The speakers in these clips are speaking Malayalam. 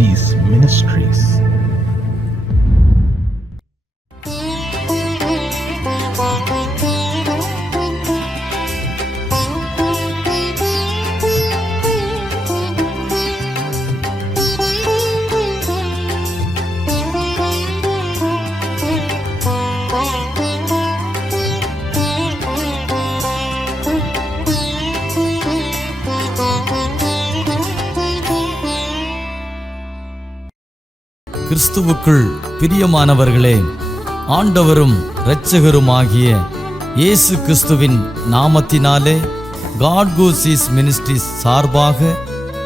Seas Ministries. கிறிஸ்துவுக்குள் பிரியமானவர்களே, ஆண்டவரும் இரட்சகருமாகிய இயேசு கிறிஸ்துவின் நாமத்தினாலே காட் கோ சீஸ் மினிஸ்ட்ரிஸ் சார்பாக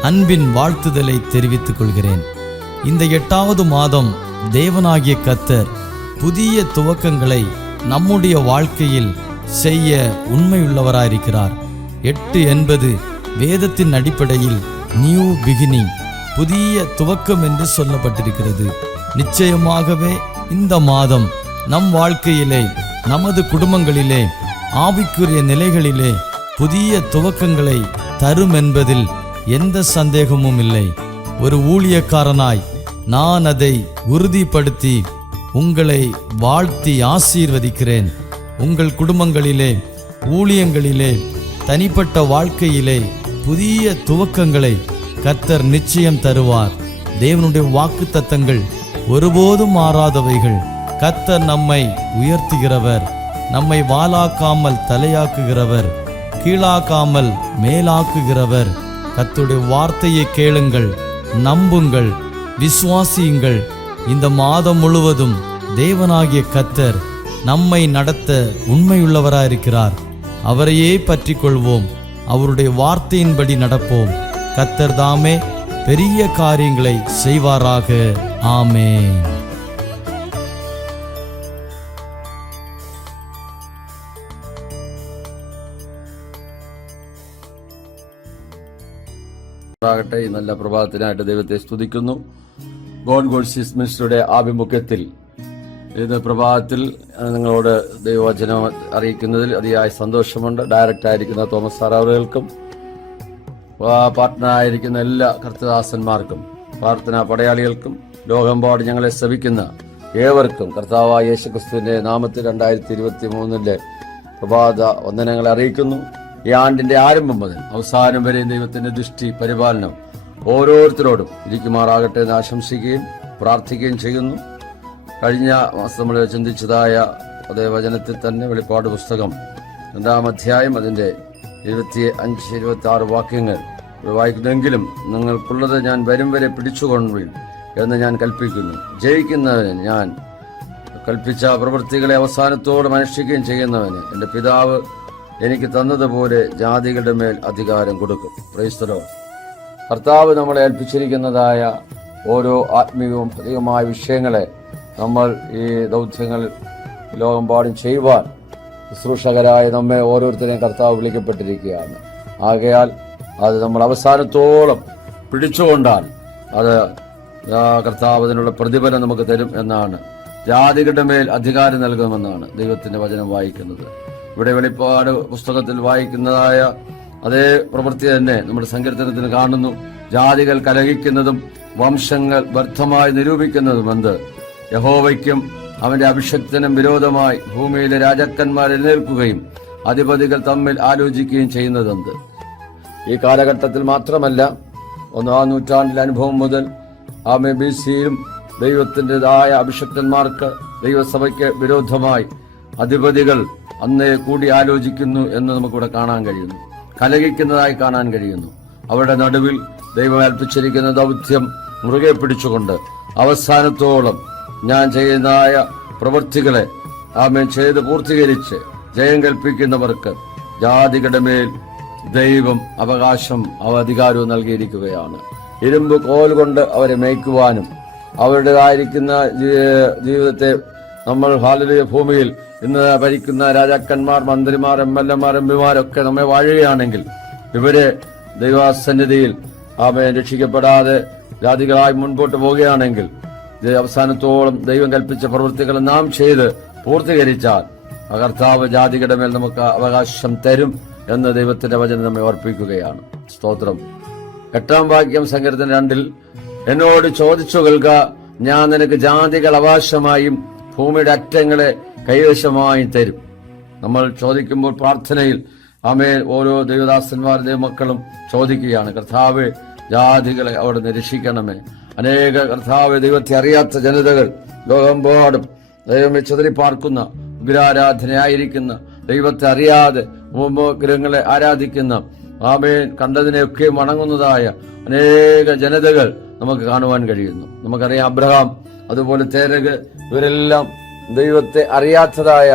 அன்பின் வாழ்த்துதலை தெரிவித்துக் கொள்கிறேன். இந்த 8வது மாதம் தேவனாகிய கர்த்தர் புதிய துவக்கங்களை நம்முடைய வாழ்க்கையில் செய்ய உண்மையுள்ளவராயிருக்கிறார். 8 என்பது வேதத்தின் அடிப்படையில் நியூ பிகினிங், புதிய துவக்கம் என்று சொல்லப்பட்டிருக்கிறது. நிச்சயமாகவே இந்த மாதம் நம் வாழ்க்கையிலே, நமது குடும்பங்களிலே, ஆவிக்குரிய நிலைகளிலே புதிய துவக்கங்களை தரும் என்பதில் எந்த சந்தேகமும் இல்லை. ஒரு ஊழியக்காரனாய் நான் அதை உறுதிப்படுத்தி உங்களை வாழ்த்தி ஆசீர்வதிக்கிறேன். உங்கள் குடும்பங்களிலே, ஊழியங்களிலே, தனிப்பட்ட வாழ்க்கையிலே புதிய துவக்கங்களை கர்த்தர் நிச்சயம் தருவார். தேவனுடைய வாக்குத்தத்தங்கள் ஒருபோதும் மாறாதவைகள். கர்த்தர் நம்மை உயர்த்துகிறவர், நம்மை வாலாக்காமல் தலையாக்குகிறவர், கீழாக்காமல் மேலாக்குகிறவர். கர்த்தருடைய வார்த்தையை கேளுங்கள், நம்புங்கள், விசுவாசியுங்கள். இந்த மாதம் முழுவதும் தேவனாகிய கர்த்தர் நம்மை நடத்த உண்மையுள்ளவராயிருக்கிறார். அவரையே பற்றி கொள்வோம், அவருடைய வார்த்தையின்படி நடப்போம். கர்த்தர் தாமே பெரிய காரியங்களை செய்வாராக. ஆமென். ഈ നല്ല പ്രഭാതത്തിനായിട്ട് ദൈവത്തെ സ്തുതിക്കുന്നു. ഗോഡ് ഗോ സീസ് മിനിസ്ട്രിയുടെ ആഭിമുഖ്യത്തിൽ ഇത് പ്രഭാതത്തിൽ നിങ്ങളോട് ദൈവവചനം അറിയിക്കുന്നതിൽ അതിയായ സന്തോഷമുണ്ട്. ഡയറക്റ്റായിരിക്കുന്ന തോമസ് സാർ അവர்களுക്കും പാർട്ട്ണറായിരിക്കുന്ന എല്ലാ കർത്തദാസന്മാർക്കും പ്രാർത്ഥനാ പടയാളികൾക്കും ലോകമെമ്പാട് ഞങ്ങളെ ശ്രമിക്കുന്ന ഏവർക്കും കർത്താവായ യേശുക്രിസ്തുവിന്റെ നാമത്തിൽ 2023 പ്രഭാത വന്ദനങ്ങളെ അറിയിക്കുന്നു. ഈ ആണ്ടിന്റെ ആരംഭം മുതൽ അവസാനം വരെ ദൈവത്തിന്റെ ദൃഷ്ടി പരിപാലനം ഓരോരുത്തരോടും ഇരിക്കുമാറാകട്ടെ എന്ന് ആശംസിക്കുകയും പ്രാർത്ഥിക്കുകയും ചെയ്യുന്നു. കഴിഞ്ഞ മാസം നമ്മൾ ചിന്തിച്ചതായ അതേ വചനത്തിൽ തന്നെ വെളിപ്പാട് പുസ്തകം 2-ാം അധ്യായം അതിന്റെ 25-26 വാക്യങ്ങൾ വായിക്കുന്നെങ്കിലും നിങ്ങൾക്കുള്ളത് ഞാൻ വരും വരെ പിടിച്ചുകൊള്ളുവിൻ എന്ന് ഞാൻ കൽപ്പിക്കുന്നു. ജയിക്കുന്നവന് ഞാൻ കൽപ്പിച്ച പ്രവൃത്തികളെ അവസാനത്തോടെ അനുഷ്ഠിക്കുകയും ചെയ്യുന്നവന് എൻ്റെ പിതാവ് എനിക്ക് തന്നതുപോലെ ജാതികളുടെ മേൽ അധികാരം കൊടുക്കും. Praise the Lord. കർത്താവ് നമ്മളെ ഏൽപ്പിച്ചിരിക്കുന്നതായ ഓരോ ആത്മീയവും ഭൗതികമായ വിഷയങ്ങളെ നമ്മൾ ഈ ദൗത്യങ്ങൾ ലോകമെമ്പാടും ചെയ്യുവാൻ ശുശ്രൂഷകരായ നമ്മെ ഓരോരുത്തരെയും കർത്താവ് വിളിക്കപ്പെട്ടിരിക്കുകയാണ്. ആകയാൽ അത് നമ്മൾ അവസാനത്തോളം പിടിച്ചുകൊണ്ടാൽ അത് കർത്താവ് അതിനുള്ള പ്രതിഫലം നമുക്ക് തരും എന്നാണ്. ജാതികളുടെ മേൽ അധികാരം നൽകുമെന്നാണ് ദൈവത്തിന്റെ വചനം വായിക്കുന്നത്. ഇവിടെ വെളിപ്പാട് പുസ്തകത്തിൽ വായിക്കുന്നതായ അതേ പ്രവൃത്തി തന്നെ നമ്മുടെ സങ്കീർത്തനത്തിന് കാണുന്നു. ജാതികൾ കലഹിക്കുന്നതും വംശങ്ങൾ വ്യർത്ഥമായി നിരൂപിക്കുന്നതും എന്ത്? യഹോവയ്ക്കും അവന്റെ അഭിഷക്തനും വിരോധമായി ഭൂമിയിലെ രാജാക്കന്മാർ എഴുന്നേൽക്കുകയും അധിപതികൾ തമ്മിൽ ആലോചിക്കുകയും ചെയ്യുന്നതെന്ത്? ഈ കാലഘട്ടത്തിൽ മാത്രമല്ല, 1-ാം നൂറ്റാണ്ടിലെ അനുഭവം മുതൽ BC-യിലും ദൈവത്തിൻ്റെതായ അഭിഷക്തന്മാർക്ക്, ദൈവസഭയ്ക്ക് വിരോധമായി അധിപതികൾ അന്നേ കൂടി ആലോചിക്കുന്നു എന്ന് നമുക്കിവിടെ കാണാൻ കഴിയുന്നു. കലഹിക്കുന്നതായി കാണാൻ കഴിയുന്നു. അവരുടെ നടുവിൽ ദൈവം ഏൽപ്പിച്ചിരിക്കുന്ന ദൗത്യം മുറുകെ പിടിച്ചുകൊണ്ട് അവസാനത്തോളം ഞാൻ ചെയ്യുന്നതായ പ്രവൃത്തികളെ ചെയ്ത് പൂർത്തീകരിച്ച് ജയം കൽപ്പിക്കുന്നവർക്ക് ജാതികളുടെ മേൽ ദൈവം അവകാശം അധികാരവും നൽകിയിരിക്കുകയാണ്. ഇരുമ്പ് കോൽ കൊണ്ട് അവരെ മേയ്ക്കുവാനും അവരുടേതായിരിക്കുന്ന ജീവിതത്തെ നമ്മൾ ഭൂമിയിൽ ഇന്ന് ഭരിക്കുന്ന രാജാക്കന്മാർ, മന്ത്രിമാർ, MLA-മാർ, MP-മാരൊക്കെ നമ്മെ വാഴുകയാണെങ്കിൽ ഇവരെ ദൈവസന്നിധിയിൽ രക്ഷിക്കപ്പെടാതെ ജാതികളായി മുൻപോട്ട് പോവുകയാണെങ്കിൽ അവസാനത്തോളം ദൈവം കൽപ്പിച്ച പ്രവൃത്തികൾ നാം ചെയ്ത് പൂർത്തീകരിച്ചാൽ കർത്താവ് ജാതികളുടെ മേൽ നമുക്ക് അവകാശം തരും എന്ന് ദൈവത്തിന്റെ വചനം നമ്മെ ഓർപ്പിക്കുകയാണ്. സ്തോത്രം. 8-ാം വാക്യം സങ്കീർത്തനം 2 എന്നോട് ചോദിച്ചു കൊള്ളുക, ഞാൻ നിനക്ക് ജാതികൾ അവകാശമായും ഭൂമിയുടെ അറ്റങ്ങളെ കൈവശമായും തരും. നമ്മൾ ചോദിക്കുമ്പോൾ പ്രാർത്ഥനയിൽ ആമേൻ ഓരോ ദൈവദാസന്മാരുടെ മക്കളും ചോദിക്കുകയാണ്, കർത്താവേ ജാതികളെ അവിടെ നിരീക്ഷിക്കണമേ. അനേക കർത്താവെ ദൈവത്തെ അറിയാത്ത ജനതകൾ ലോകമെമ്പാടും ദൈവമേ ചിതറിപ്പാർക്കുന്ന, വിഗ്രഹാരാധനയായിരിക്കുന്ന, ദൈവത്തെ അറിയാതെ ഉപഗ്രഹങ്ങളെ ആരാധിക്കുന്ന, ആമേൻ കണ്ടതിനെയൊക്കെ വണങ്ങുന്നതായ അനേക ജനതകൾ നമുക്ക് കാണുവാൻ കഴിയുന്നു. നമുക്കറിയാം അബ്രഹാം, അതുപോലെ തേരക്, ഇവരെല്ലാം ദൈവത്തെ അറിയാത്തതായ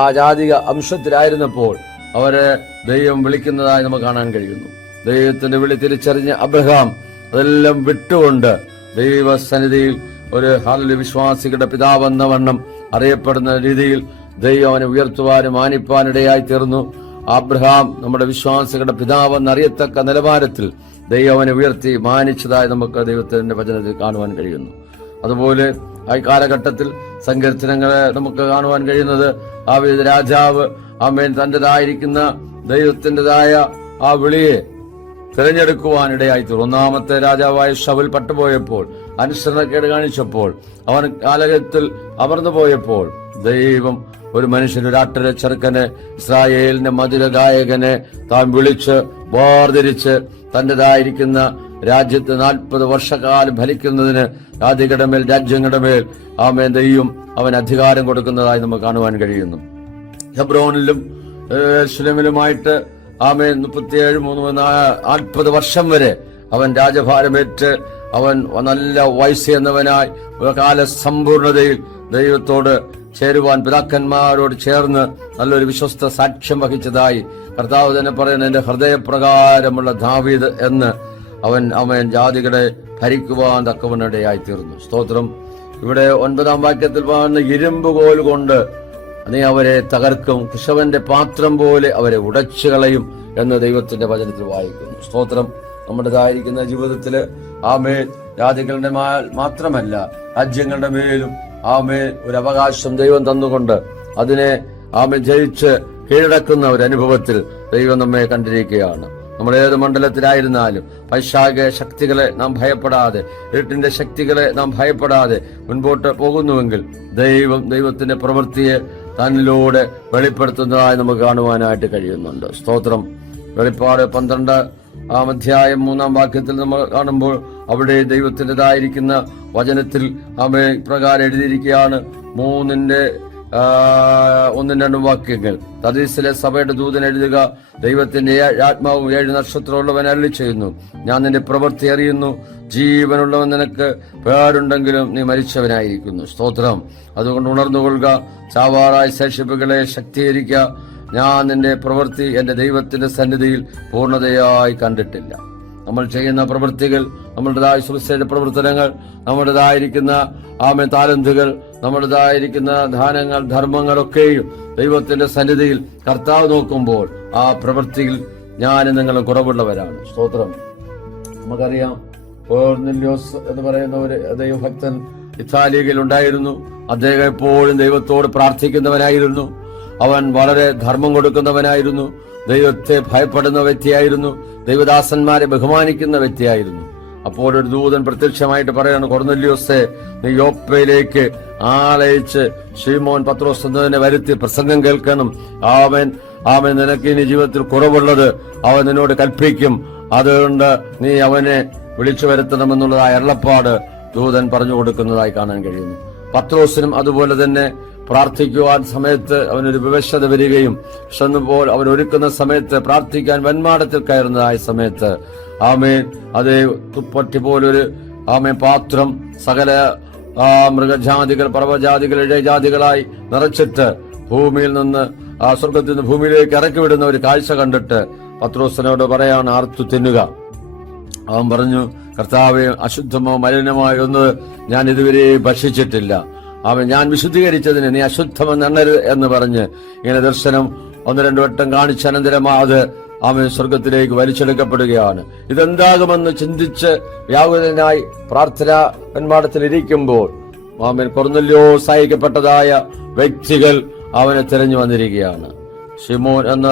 ആ ജാതിക അംശത്തിലായിരുന്നപ്പോൾ അവരെ ദൈവം വിളിക്കുന്നതായി നമുക്ക് കാണാൻ കഴിയുന്നു. ദൈവത്തിന്റെ വിളി തിരിച്ചറിഞ്ഞ അബ്രഹാം അതെല്ലാം വിട്ടുകൊണ്ട് ദൈവസന്നിധിയിൽ ഒരു ഹല്ലേലൂയ വിശ്വാസികളുടെ പിതാവെന്ന വണ്ണം അറിയപ്പെടുന്ന രീതിയിൽ ദൈവം അവനെ ഉയർത്തുവാനും മാനിപ്പാനിടയായി തീർന്നു. അബ്രഹാം നമ്മുടെ വിശ്വാസികളുടെ പിതാവെന്നറിയത്തക്ക നിലവാരത്തിൽ ദൈവം അവനെ ഉയർത്തി മാനിച്ചതായി നമുക്ക് ദൈവത്തിന്റെ വചനത്തിൽ കാണുവാൻ കഴിയുന്നു. അതുപോലെ ആ കാലഘട്ടത്തിൽ സങ്കീർത്തനങ്ങളെ നമുക്ക് കാണുവാൻ കഴിയുന്നത് ആ രാജാവ് ആമേൻ തന്റേതായിരിക്കുന്ന ദൈവത്തിൻ്റെതായ ആ വിളിയെ തിരഞ്ഞെടുക്കുവാനിടയായി തീർന്നു. ഒന്നാമത്തെ രാജാവായ ശൗൽ പട്ടുപോയപ്പോൾ, അനുസരണക്കേട് കാണിച്ചപ്പോൾ, അവൻ കാലഘട്ടത്തിൽ അമർന്നു പോയപ്പോൾ ദൈവം ഒരു മനുഷ്യൻ, ഒരു ആട്ടിര ചെറുക്കനെ, ഇസ്രായേലിന്റെ മധുര ഗായകനെ താൻ വിളിച്ച് വേർതിരിച്ച് തന്റേതായിരിക്കുന്ന രാജ്യത്ത് 40 വർഷക്കാലം ഭരിക്കുന്നതിന് ജാതികളുടെ മേൽ, രാജ്യങ്ങളുടെ മേൽ ആമേൻ ദൈവം അവൻ അധികാരം കൊടുക്കുന്നതായി നമുക്ക് കാണുവാൻ കഴിയുന്നു. ഹെബ്രോനിലും യെരൂശലേമിലുമായിട്ട് ആമേൻ 40 വർഷം വരെ അവൻ രാജഭാരമേറ്റ് അവൻ നല്ല വയസ്സെന്നവനായി കാല സമ്പൂർണതയിൽ ദൈവത്തോട് ചേരുവാൻ പിതാക്കന്മാരോട് ചേർന്ന് നല്ലൊരു വിശ്വസ്ത സാക്ഷ്യം വഹിച്ചതായി കർത്താവ് തന്നെ പറയുന്ന, എന്റെ ഹൃദയപ്രകാരമുള്ള ദാവീദ് എന്ന് അവൻ ജാതികളെ ഭരിക്കുവാൻ തക്കവനിടയായി തീർന്നു. സ്തോത്രം. ഇവിടെ 9-ാം വാക്യത്തിൽ പറയുന്ന, ഇരുമ്പുകോൽ കൊണ്ട് നീ അവരെ തകർക്കും, കുശവന്റെ പാത്രം പോലെ അവരെ ഉടച്ചു കളയും എന്ന് ദൈവത്തിന്റെ വചനത്തിൽ വായിക്കുന്നു. സ്തോത്രം. നമ്മുടേതായിരിക്കുന്ന ജീവിതത്തില് ആമേൻ ജാതികളുടെ മാത്രമല്ല രാജ്യങ്ങളുടെ മേലും ആമേൻ ഒരു അവകാശം ദൈവം തന്നുകൊണ്ട് അതിനെ ആമേൻ ജയിച്ച് കീഴടക്കുന്ന ഒരു അനുഭവത്തിൽ ദൈവം നമ്മെ കണ്ടിരിക്കുകയാണ്. നമ്മൾ ഏത് മണ്ഡലത്തിലായിരുന്നാലും പൈശാചിക ശക്തികളെ നാം ഭയപ്പെടാതെ, ഇരുട്ടിന്റെ ശക്തികളെ നാം ഭയപ്പെടാതെ മുൻപോട്ട് പോകുന്നുവെങ്കിൽ ദൈവത്തിന്റെ പ്രവൃത്തിയെ തന്നിലൂടെ വെളിപ്പെടുത്തുന്നതായി നമുക്ക് കാണുവാനായിട്ട് കഴിയുന്നുണ്ട്. സ്തോത്രം. വെളിപ്പാട് 12-ാം അധ്യായം 3-ാം വാക്യത്തിൽ നമ്മൾ കാണുമ്പോൾ അവിടെ ദൈവത്തിൻ്റെതായിരിക്കുന്ന വചനത്തിൽ ആമേൻ പ്രകാരം എഴുതിയിരിക്കുകയാണ്, 1-2 വാക്യങ്ങൾ. തദീസിലെ സഭയുടെ ദൂതൻ എഴുതുക, ദൈവത്തിന്റെ ആത്മാവും 7 നക്ഷത്രമുള്ളവൻ അരുളി ചെയ്യുന്നു, ഞാൻ നിന്റെ പ്രവൃത്തി അറിയുന്നു, ജീവനുള്ളവൻ നിനക്ക് പേടുണ്ടെങ്കിലും നീ മരിച്ചവനായിരിക്കുന്നു. സ്തോത്രം. അതുകൊണ്ട് ഉണർന്നുകൊള്ളുക, ചാവാറായ ശേഷിപ്പുകളെ ശക്തീകരിക്കുക. ഞാൻ നിന്റെ പ്രവൃത്തി എന്റെ ദൈവത്തിന്റെ സന്നിധിയിൽ പൂർണ്ണതയായി കണ്ടിട്ടില്ല. നമ്മൾ ചെയ്യുന്ന പ്രവൃത്തികൾ, നമ്മുടേതായ സുവിശേഷ പ്രവർത്തനങ്ങൾ, നമ്മുടേതായിരിക്കുന്ന ആമേൻ താലന്തുകൾ, നമ്മുടേതായിരിക്കുന്ന ദാനങ്ങൾ, ധർമ്മങ്ങളൊക്കെയും ദൈവത്തിന്റെ സന്നിധിയിൽ കർത്താവ് നോക്കുമ്പോൾ ആ പ്രവൃത്തിയിൽ ഞാനും നിങ്ങളും കുറവുള്ളവരാണ്. സ്തോത്രം. നമുക്കറിയാം, കൊർന്നേല്യോസ് എന്ന് പറയുന്ന ഒരു ദൈവഭക്തൻ ഇത്താലിയിൽ ഉണ്ടായിരുന്നു. അദ്ദേഹം എപ്പോഴും ദൈവത്തോട് പ്രാർത്ഥിക്കുന്നവനായിരുന്നു. അവൻ വളരെ ധർമ്മം കൊടുക്കുന്നവനായിരുന്നു. ദൈവത്തെ ഭയപ്പെടുന്ന വ്യക്തിയായിരുന്നു. ദൈവദാസന്മാരെ ബഹുമാനിക്കുന്ന വ്യക്തിയായിരുന്നു. അപ്പോൾ ഒരു ദൂതൻ പ്രത്യക്ഷമായിട്ട് പറയാണ്, കൊർന്നേല്യോസേ, നീ യോപ്പയിലേക്ക് ആളയച്ച് ശീമോൻ പത്രോസ് എന്നതിനെ വരുത്തി പ്രസംഗം കേൾക്കണം. അവൻ നിനക്ക് ഇനി ജീവിതത്തിൽ കുറവുള്ളത് അവൻ നിന്നോട് കൽപ്പിക്കും. അതുകൊണ്ട് നീ അവനെ വിളിച്ചു വരുത്തണമെന്നുള്ളതായ അരുളപ്പാട് ദൂതൻ പറഞ്ഞു കൊടുക്കുന്നതായി കാണാൻ കഴിയുന്നു. പത്രോസിനും അതുപോലെ തന്നെ പ്രാർത്ഥിക്കുവാൻ സമയത്ത് അവനൊരു വിവശത വരികയും ക്ഷണപ്പോൾ അവൻ ഒരുക്കുന്ന സമയത്ത് പ്രാർത്ഥിക്കാൻ വന്മാടത്തിൽ കയറുന്നതായ സമയത്ത് ആമേൻ അതേ തുപ്പട്ടി പോലൊരു ആമേൻ പാത്രം സകല മൃഗജാതികൾ, പർവ്വജാതികൾ, ഇഴജാതികളായി നിറച്ചിട്ട് ഭൂമിയിൽ നിന്ന് സ്വർഗത്തിൽ നിന്ന് ഭൂമിയിലേക്ക് ഇറക്കി വിടുന്ന ഒരു കാഴ്ച കണ്ടിട്ട് പത്രോസിനോട് പറയാണ്, അറുത്തു തിന്നുക. അവൻ പറഞ്ഞു, കർത്താവേ, അശുദ്ധമോ മലിനമായോ ഒന്ന് ഞാൻ ഇതുവരെ ഭക്ഷിച്ചിട്ടില്ല. ഞാൻ വിശുദ്ധീകരിച്ചതിന് നീ അശുദ്ധമെന്നെണ്ണരുത് എന്ന് പറഞ്ഞ് ഇങ്ങനെ ദർശനം 1-2 വട്ടം കാണിച്ച അനന്തരം അത് അവൻ സ്വർഗത്തിലേക്ക് വലിച്ചെടുക്കപ്പെടുകയാണ്. ഇതെന്താകുമെന്ന് ചിന്തിച്ച് വ്യാകുലനായി പ്രാർത്ഥനാ വന്മാടത്തിലിരിക്കുമ്പോൾ ആമേൻ കൊർന്നേല്യോസ് അയക്കപ്പെട്ടതായ വ്യക്തികൾ അവനെ തിരഞ്ഞു വന്നിരിക്കുകയാണ്. ശിമോൻ എന്ന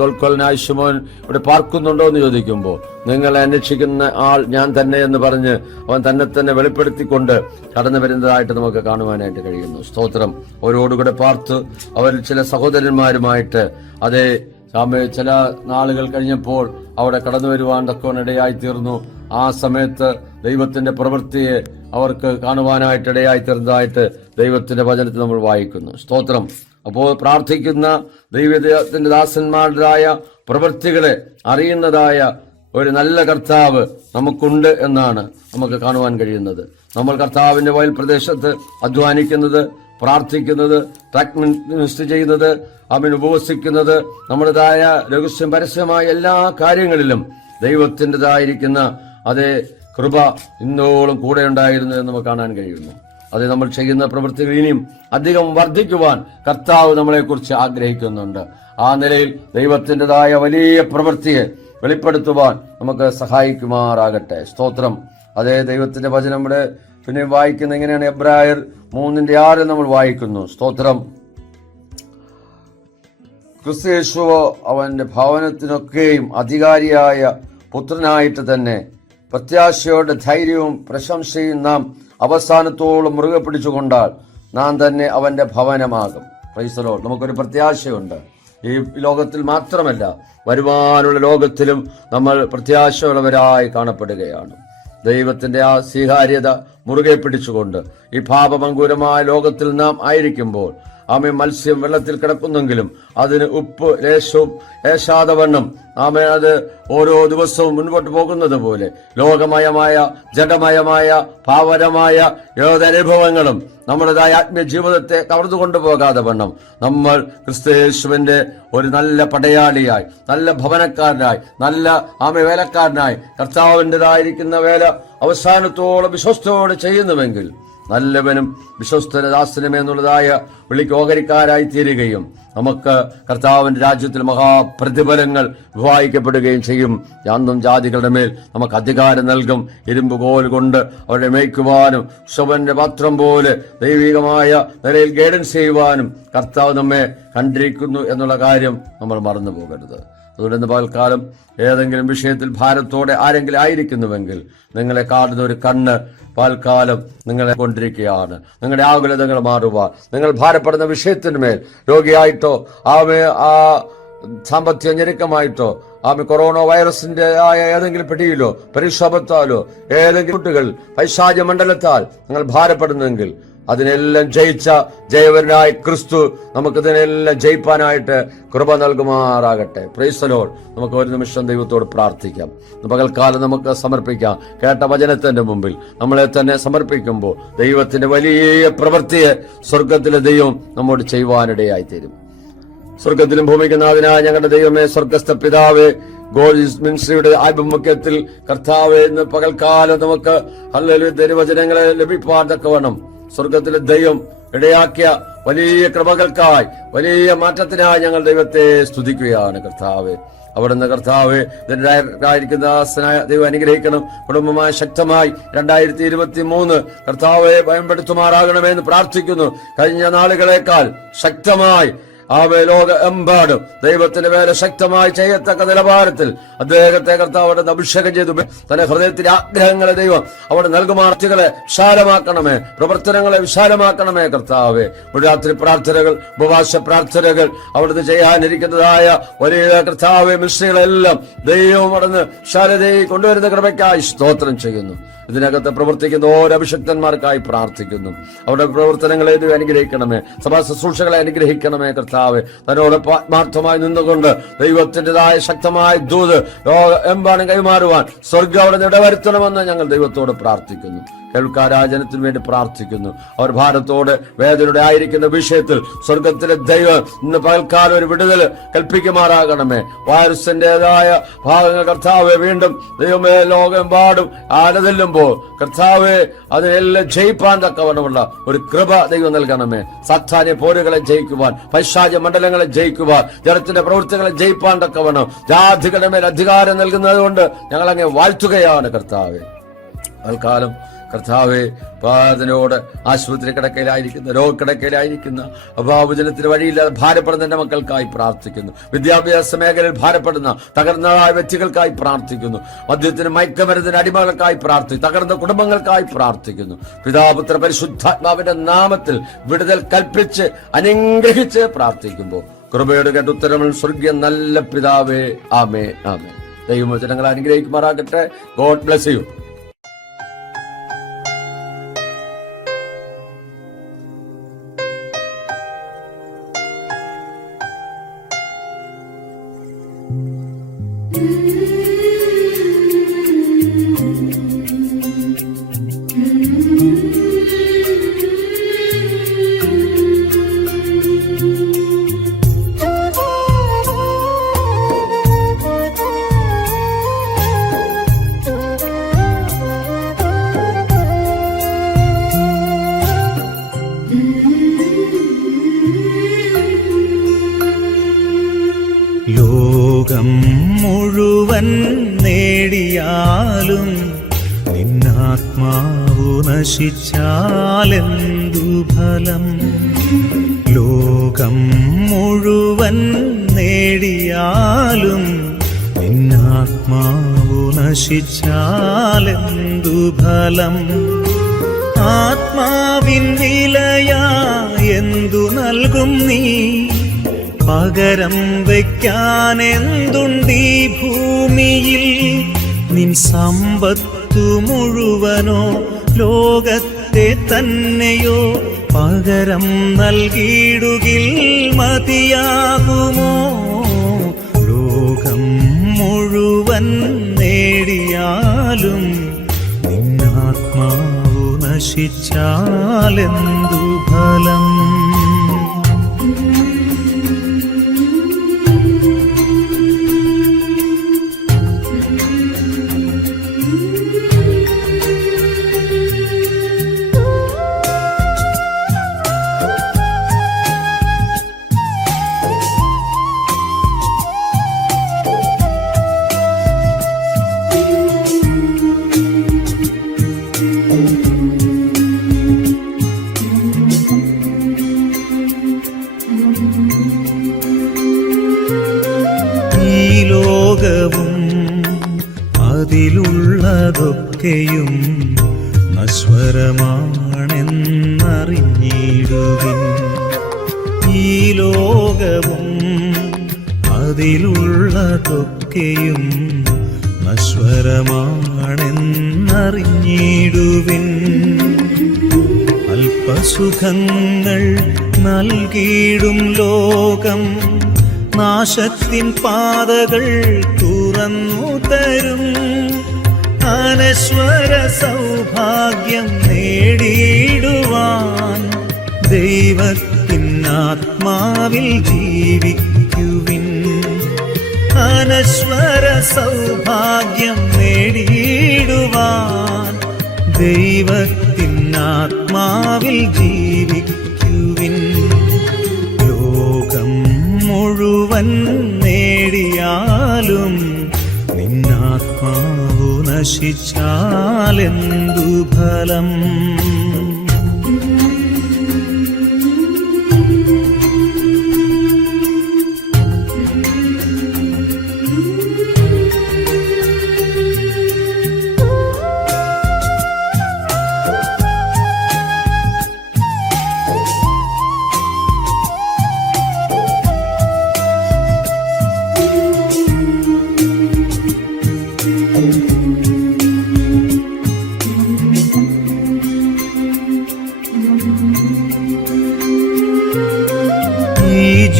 തോൽക്കൊലനായ ശിമോൻ ഇവിടെ പാർക്കുന്നുണ്ടോ എന്ന് ചോദിക്കുമ്പോൾ, നിങ്ങളെ അന്വേഷിക്കുന്ന ആൾ ഞാൻ തന്നെ എന്ന് പറഞ്ഞ് അവൻ തന്നെ തന്നെ വെളിപ്പെടുത്തിക്കൊണ്ട് കടന്നു വരുന്നതായിട്ട് നമുക്ക് കാണുവാനായിട്ട് കഴിയുന്നു. സ്തോത്രം. അവരോടുകൂടെ പാർത്ത് അവർ ചില സഹോദരന്മാരുമായിട്ട് അതേ ചില നാളുകൾ കഴിഞ്ഞപ്പോൾ അവിടെ കടന്നു വരുവാൻ തക്കവനിടയായി തീർന്നു. ആ സമയത്ത് ദൈവത്തിന്റെ പ്രവൃത്തിയെ അവർക്ക് കാണുവാനായിട്ടിടയായി തീർന്നതായിട്ട് ദൈവത്തിന്റെ വചനത്തിൽ നമ്മൾ വായിക്കുന്നു. സ്തോത്രം. അപ്പോൾ പ്രാർത്ഥിക്കുന്ന ദൈവത്തിന്റെ ദാസന്മാരുടേതായ പ്രവൃത്തികളെ അറിയുന്നതായ ഒരു നല്ല കർത്താവ് നമുക്കുണ്ട് എന്നാണ് നമുക്ക് കാണുവാൻ കഴിയുന്നത്. നമ്മൾ കർത്താവിന്റെ വയൽ പ്രദേശത്ത് അധ്വാനിക്കുന്നത്, പ്രാർത്ഥിക്കുന്നത്, മിനിസ്റ്റർ ചെയ്യുന്നത്, അവൻ ഉപവസിക്കുന്നത്, നമ്മുടേതായ രഹസ്യം പരസ്യമായ എല്ലാ കാര്യങ്ങളിലും ദൈവത്തിൻ്റെതായിരിക്കുന്ന അതേ കൃപ ഇന്നോളം കൂടെ ഉണ്ടായിരുന്നു എന്ന് നമുക്ക് കാണാൻ കഴിയുന്നു. അത് നമ്മൾ ചെയ്യുന്ന പ്രവൃത്തികൾ ഇനിയും അധികം വർദ്ധിക്കുവാൻ കർത്താവ് നമ്മളെക്കുറിച്ച് ആഗ്രഹിക്കുന്നുണ്ട്. ആ നിലയിൽ ദൈവത്തിൻ്റെതായ വലിയ പ്രവൃത്തിയെ വെളിപ്പെടുത്തുവാൻ നമുക്ക് സഹായിക്കുമാറാകട്ടെ. സ്തോത്രം. അതേ ദൈവത്തിന്റെ വചനം ഇവിടെ പിന്നെ വായിക്കുന്ന എങ്ങനെയാണ്? എബ്രായർ 3:6 നമ്മൾ വായിക്കുന്നു. സ്തോത്രം. ക്രിസ്തുയേശുവോ അവന്റെ ഭവനത്തിനൊക്കെയും അധികാരിയായ പുത്രനായിട്ട് തന്നെ പ്രത്യാശയോടെ ധൈര്യവും പ്രശംസയും നാം അവസാനത്തോളം മുറുകെ പിടിച്ചുകൊണ്ടാൽ നാം തന്നെ അവന്റെ ഭവനമാകും. Praise the Lord. നമുക്കൊരു പ്രത്യാശയുണ്ട്. ഈ ലോകത്തിൽ മാത്രമല്ല, വരുവാനുള്ള ലോകത്തിലും നമ്മൾ പ്രത്യാശയുള്ളവരായി കാണപ്പെടുകയാണ്. ദൈവത്തിന്റെ ആ സ്വീകാര്യത മുറുകെ പിടിച്ചുകൊണ്ട് ഈ പാപമങ്കൂരമായ ലോകത്തിൽ നാം ആയിരിക്കുമ്പോൾ ആമേ മത്സ്യം വെള്ളത്തിൽ കിടക്കുന്നെങ്കിലും അതിന് ഉപ്പ് ലേശവും ഏശാതവണ്ണം ആമേ അത് ഓരോ ദിവസവും മുൻപോട്ട് പോകുന്നത് പോലെ ലോകമയമായ ജഡമയമായ പാവരമായ ഏതനുഭവങ്ങളും നമ്മുടേതായ ആത്മീയ ജീവിതത്തെ കവർന്നു കൊണ്ടുപോകാതെ വണ്ണം നമ്മൾ ക്രിസ്തുയേശുവിന്റെ ഒരു നല്ല പടയാളിയായി, നല്ല ഭവനക്കാരനായി, നല്ല ആമേ വേലക്കാരനായി കർത്താവിൻ്റെതായിരിക്കുന്ന വേല അവസാനത്തോളം വിശ്വസ്തയോടെ ചെയ്യുന്നുവെങ്കിൽ നല്ലവനും വിശ്വസ്തദാസനും എന്നുള്ളതായ വിളിക്ക് ഓഹരിക്കാരായി തീരുകയും നമുക്ക് കർത്താവിന്റെ രാജ്യത്തിൽ മഹാപ്രതിഫലങ്ങൾ വിവാഹിക്കപ്പെടുകയും ചെയ്യും. യാതൊന്നും ജാതികളുടെ മേൽ നമുക്ക് അധികാരം നൽകും. ഇരുമ്പ് കോൽ കൊണ്ട് അവരെ മേയ്ക്കുവാനും ശവന്റെ പാത്രം പോലെ ദൈവികമായ നിലയിൽ ഗൈഡൻസ് ചെയ്യുവാനും കർത്താവ് നമ്മെ കണ്ടിരിക്കുന്നു എന്നുള്ള കാര്യം നമ്മൾ മറന്നു പോകരുത്. അതുകൊണ്ട് പകൽക്കാലം ഏതെങ്കിലും വിഷയത്തിൽ ഭാരത്തോടെ ആരെങ്കിലും ആയിരിക്കുന്നുവെങ്കിൽ നിങ്ങളെ കാണുന്ന ഒരു കണ്ണ് പകൽക്കാലം നിങ്ങളെ കൊണ്ടിരിക്കുകയാണ്. നിങ്ങളുടെ ആകുലതകൾ മാറുവാൻ, നിങ്ങൾ ഭാരപ്പെടുന്ന വിഷയത്തിന്മേൽ രോഗിയായിട്ടോ ആ സാമ്പത്തിക ഞെരുക്കമായിട്ടോ കൊറോണ വൈറസിന്റെ ആയ ഏതെങ്കിലും പിടിയിലോ പരിക്ഷോഭത്താലോ ഏതെങ്കിലും കുട്ടികൾ പൈശാച മണ്ഡലത്താൽ നിങ്ങൾ ഭാരപ്പെടുന്നെങ്കിൽ അതിനെല്ലാം ജയിച്ച ജയവനായ ക്രിസ്തു നമുക്കിതിനെല്ലാം ജയിപ്പാനായിട്ട് കൃപ നൽകുമാറാകട്ടെ. Praise the Lord. നമുക്ക് ഒരു നിമിഷം ദൈവത്തോട് പ്രാർത്ഥിക്കാം. പകൽക്കാലം നമുക്ക് സമർപ്പിക്കാം. കേട്ട വചനത്തിന്റെ മുമ്പിൽ നമ്മളെ തന്നെ സമർപ്പിക്കുമ്പോൾ ദൈവത്തിന്റെ വലിയ പ്രവൃത്തിയെ സ്വർഗത്തിലെ ദൈവം നമ്മോട് ചെയ്യുവാനിടയായി തീരും. സ്വർഗത്തിലും ഭൂമിക്കുന്നാഥനായ ഞങ്ങളുടെ ദൈവമേ, സ്വർഗസ്ഥ പിതാവേ, ഗോൾഡ് മിനിസ്ട്രിയുടെ ആഭിമുഖ്യത്തിൽ കർത്താവേ, ഇന്ന് പകൽക്കാലം നമുക്ക് ഹല്ലേലൂയ ദൈവവചനങ്ങളെ ലഭിപ്പാൻ തക്കവണ്ണം സ്വർഗത്തിലെ ദൈവം ഇടയാക്കിയ വലിയ കൃപകൾക്കായി, വലിയ മാറ്റത്തിനായി ഞങ്ങൾ ദൈവത്തെ സ്തുതിക്കുകയാണ്. കർത്താവേ, അവിടുന്ന് കർത്താവേ ഇതിനായിരിക്കുന്ന ദൈവം അനുഗ്രഹിക്കണം. കുടുംബമായി ശക്തമായി 2023 കർത്താവെ ഭയപ്പെടുത്തുമാറാകണമെന്ന് പ്രാർത്ഥിക്കുന്നു. കഴിഞ്ഞ നാളുകളേക്കാൾ ശക്തമായി ലോക എമ്പാടും ദൈവത്തിന്റെ വേല ശക്തമായി ചെയ്യത്തക്ക നിലവാരത്തിൽ അദ്ദേഹത്തെ കർത്താവ് അവിടെ അഭിഷേകം ചെയ്തു. തന്റെ ഹൃദയത്തിന്റെ ആഗ്രഹങ്ങളെ ദൈവം അവിടെ നൽകുമാർത്തികളെ വിശാലമാക്കണമേ, പ്രവർത്തനങ്ങളെ വിശാലമാക്കണമേ. കർത്താവെ, രാത്രി പ്രാർത്ഥനകൾ, ഉപവാസ പ്രാർത്ഥനകൾ, അവിടുന്ന് ചെയ്യാനിരിക്കുന്നതായ വലിയ കർത്താവെ മിശ്രികളെല്ലാം ദൈവം അവിടുന്ന് വിശാലതയിൽ കൊണ്ടുവരുന്ന കൃപയ്ക്കായി സ്തോത്രം ചെയ്യുന്നു. ഇതിനകത്ത് പ്രവർത്തിക്കുന്ന ഓരോ അഭിഷക്തന്മാർക്കായി പ്രാർത്ഥിക്കുന്നു. അവരുടെ പ്രവർത്തനങ്ങളെ അനുഗ്രഹിക്കണമേ, സഭാ ശുശ്രൂഷകളെ അനുഗ്രഹിക്കണമേ. കർത്താവെ, തന്നോട് ആത്മാർത്ഥമായി നിന്നുകൊണ്ട് ദൈവത്തിൻ്റെതായ ശക്തമായ ദൂത് എമ്പാടും കൈമാറുവാൻ സ്വർഗ്ഗം അവിടെ ഇടവരുത്തണമെന്ന് ഞങ്ങൾ ദൈവത്തോട് പ്രാർത്ഥിക്കുന്നു. കേൾക്കാരാജനത്തിനു വേണ്ടി പ്രാർത്ഥിക്കുന്നു. അവർ ഭാരത്തോടെ വേദനയുടെ ആയിരിക്കുന്ന വിഷയത്തിൽ സ്വർഗത്തിലെ ദൈവം ഇന്ന് പകൽക്കാലം ഒരു വിടുതൽ കൽപ്പിക്കുമാറാകണമേ. വൈറസിന്റേതായ ഭാഗങ്ങൾ കർത്താവെ വീണ്ടും ദൈവമേ ലോകമെമ്പാടും ആലതല്ലുമ്പോൾ കർത്താവെ അതിനെല്ലാം ജയിപ്പാൻ തക്കവണ്ണമുള്ള ഒരു കൃപ ദൈവം നൽകണമേ. സാത്താന്യ പോരുകളെ ജയിക്കുവാൻ, പൈശാച മണ്ഡലങ്ങളെ ജയിക്കുവാൻ, ജനത്തിന്റെ പ്രവൃത്തികളെ ജയിപ്പാൻ തക്കവണ്ണം ജാതികളുടെ മേൽ അധികാരം നൽകുന്നത് കൊണ്ട് ഞങ്ങൾ അങ്ങ് വാഴ്ത്തുകയാണ്. കർത്താവെ, തൽക്കാലം കർത്താവെ, അതിനോട് ആശുപത്രി കിടക്കയിലായിരിക്കുന്ന, രോഗക്കിടക്കയിലായിരിക്കുന്ന അഭാവജനത്തിന് വഴിയില്ലാതെ ഭാരപ്പെടുന്ന എൻ്റെ മക്കൾക്കായി പ്രാർത്ഥിക്കുന്നു. വിദ്യാഭ്യാസ മേഖലയിൽ ഭാരപ്പെടുന്ന തകർന്നതായ വ്യക്തികൾക്കായി പ്രാർത്ഥിക്കുന്നു. മദ്യത്തിന്, മയക്കമരുന്നിന് അടിമകൾക്കായി പ്രാർത്ഥിക്കുന്നു. തകർന്ന കുടുംബങ്ങൾക്കായി പ്രാർത്ഥിക്കുന്നു. പിതാപുത്ര പരിശുദ്ധാത്മാവിന്റെ നാമത്തിൽ വിടുതൽ കൽപ്പിച്ച് അനുഗ്രഹിച്ച് പ്രാർത്ഥിക്കുമ്പോൾ കൃപയുടെ കേട്ട് ഉത്തരങ്ങൾ സ്വർഗീയ നല്ല പിതാവേ, ആമേ ആമേ. ദൈവവചനങ്ങൾ അനുഗ്രഹിക്കുമാറാകട്ടെ. God bless you. ലോകം മുഴുവൻ നേടിയാലും നിന്നാത്മാവു നശിച്ചാലെന്തു ഫലം? ലോകം മുഴുവൻ നേടിയാലും നിന്നാത്മാവു നശിച്ചാലെന്തു ഫലം? ആത്മാവിൻ വിലയാ എന്തു നൽകും നീ? പകരം വയ്ക്കാനെന്തുണ്ടീ ഭൂമിയിൽ? നിൻ സമ്പത്തു മുഴുവനോ ലോകത്തെ തന്നെയോ പകരം നൽകിയിടുകിൽ മതിയാകുമോ? ലോകം മുഴുവൻ നേടിയാലും നിന്നാത്മാവു നശിച്ചാലെന്തു ഫലം? അതിലുള്ളതൊക്കെയും നശ്വരമാണെന്നറിഞ്ഞിടുവിൻ. ഈ ലോകവും അതിലുള്ളതൊക്കെയും നശ്വരമാണെന്നറിഞ്ഞിടുവിൻ. അല്പസുഖങ്ങൾ നൽകിയിടും ലോകം നാശത്തിൻ പാതകൾ തുറന്നു തരും. അനശ്വര സൗഭാഗ്യം നേടിയിടുവാൻ ദൈവത്തിൻ ആത്മാവിൽ ജീവിക്കുവിൻ. അനശ്വര സൗഭാഗ്യം നേടിയിടുവാൻ ദൈവത്തിൻ ആത്മാവിൽ ജീവിക്കുവിൻ. ലോകം മുഴുവൻ നേടിയാലും നിന്നാത്മാവു നശിച്ചാലെന്തു ഫലം?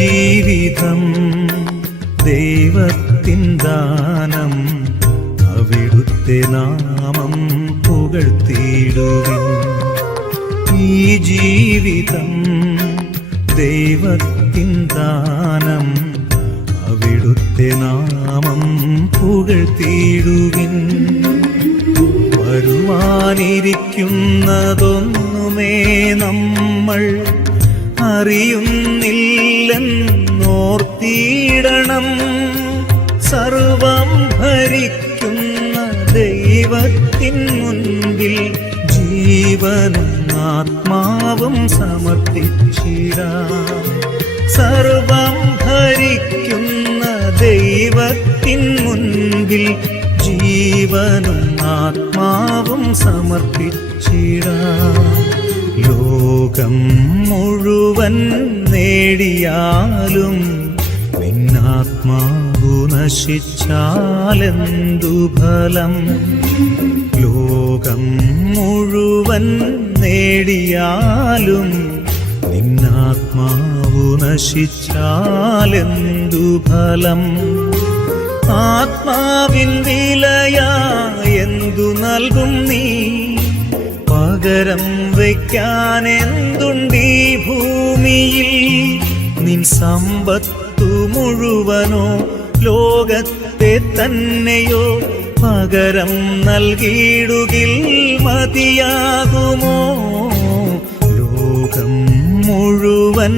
ജീവിതം ദൈവത്തിൻ ദാനം, അവിടുത്തെ നാമം പുകഴ്ത്തിയിടുവിൻ. ഈ ജീവിതം ദൈവത്തിൻ ദാനം, അവിടുത്തെ നാമം പുകഴ്ത്തിയിടുവിൻ. വരുവാനിരിക്കുന്നതൊന്നുമേ നമ്മൾ അറിയുന്നില്ലെന്നോർത്തിയിടണം. സർവം ഭരിക്കുന്ന ദൈവത്തിൻ മുൻപിൽ ജീവനും ആത്മാവും സമർപ്പിച്ചിടാം. സർവം ഭരിക്കുന്ന ദൈവത്തിൻ മുൻപിൽ ജീവനും ആത്മാവും സമർപ്പിച്ചിടാം. ലോകം മുഴുവൻ നേടിയാലും നിന്നാത്മാവു നശിച്ചാലെന്തു ഫലം? ലോകം മുഴുവൻ നേടിയാലും നിന്നാത്മാവു നശിച്ചാലെന്തു ഫലം? ആത്മാവിൻ വിലയായെന്തു നൽകും നീ? പകരം വയ്ക്കാൻ എന്തുണ്ടീ ഭൂമിയിൽ? നിൻ സമ്പത്തു മുഴുവനോ ലോകത്തെ തന്നെയോ പകരം നൽകിയിടുകിൽ മതിയാകുമോ? ലോകം മുഴുവൻ